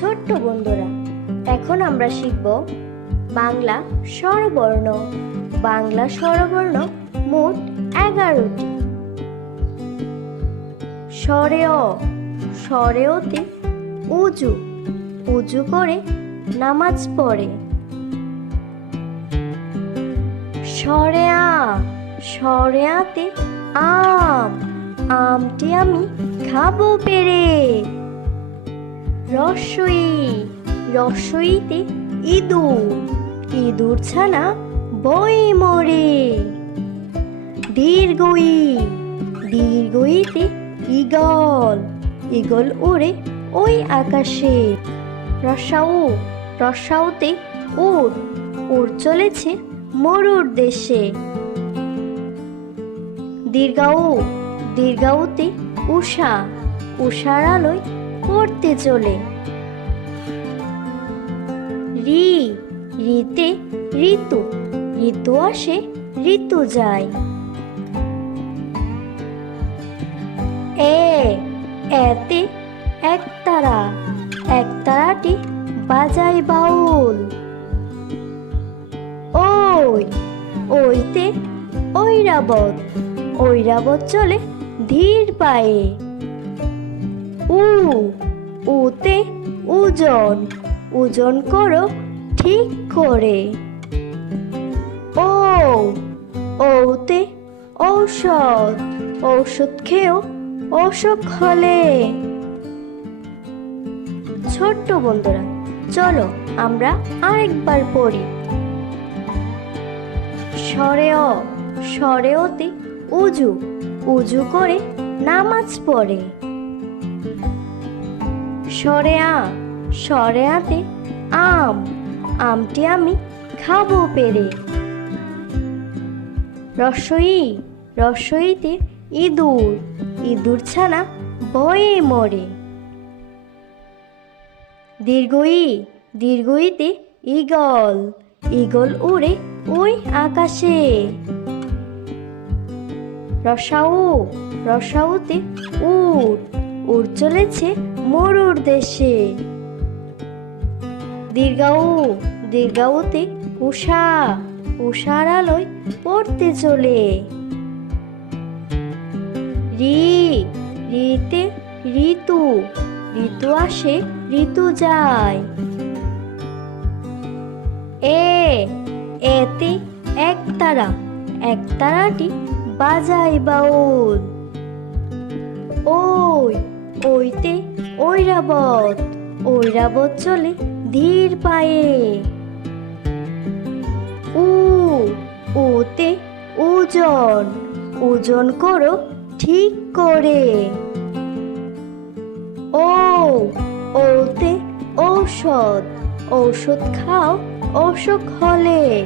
ছোট্ট বন্ধুরা, এখন আমরা শিখব বাংলা স্বরবর্ণ। বাংলা স্বরবর্ণ মোট 11টি। স্বরে অ, স্বরে অতে উজু, উজু করে নামাজ পড়ে। স্বরে আ, স্বরে আতে আম, আমটি আমি খাবো পেরে। রস্বই, রস্বইতে ইঁদুর, ইঁদুর ছানা বয়ে মরে। দীর্ঘই, দীর্ঘইতে ঈগল, ঈগল ওড়ে ওই আকাশে। রস্যাউ, রস্যাউতে উট, উট চলেছে মরুর দেশে। দীর্ঘাউ, দীর্ঘাউতে উষা, উষার আলোয় পড়তে চলে। রি, রিতে ঋতু, ঋতু আসে ঋতু যায়। এ, এতে একতারা, একতারাটি বাজায় বাউল। ওই, ওইতে ঐরাবত, ঐরাবত চলে ধীর পায়ে। উ, উতে ওজন, ওজন করো ঠিক করে। ও, ওতে ঔষধ, ঔষধ খেয়েও অসুখ হলে। ছোট্ট বন্ধুরা, চলো আমরা আরেকবার পড়ি। স্বরে অ, স্বরে অতে উজু, উজু করে নামাজ পড়ে। স্বরে আ, স্বরে আতে আম, আমটি আমি খাবো পেরে। রস্বই, রস্বইতে ইঁদুর, ইঁদুর ছানা ভয়ে মরে। দীর্ঘই, দীর্ঘইতে ঈগল, ঈগল উড়ে ওই আকাশে। রস্যাউ, রস্যাউতে উট, উট চলেছে মরুর দেশে। দীর্ঘাউ, দীর্ঘাউতে উষা, উষার আলোয় পড়তে চলে। রি, রিতে ঋতু, ঋতু আসে ঋতু যায়। এ, এতে একতারা, একতারাটি বাজায় বাউল। ওই, ওইতে ঐরাবত, ঐরাবত চলে ধীর পায়ে। উ, উতে ওজন, ওজন করো ঠিক করে। ও, ওতে ঔষধ, ঔষধ খাও অসুখ হলে।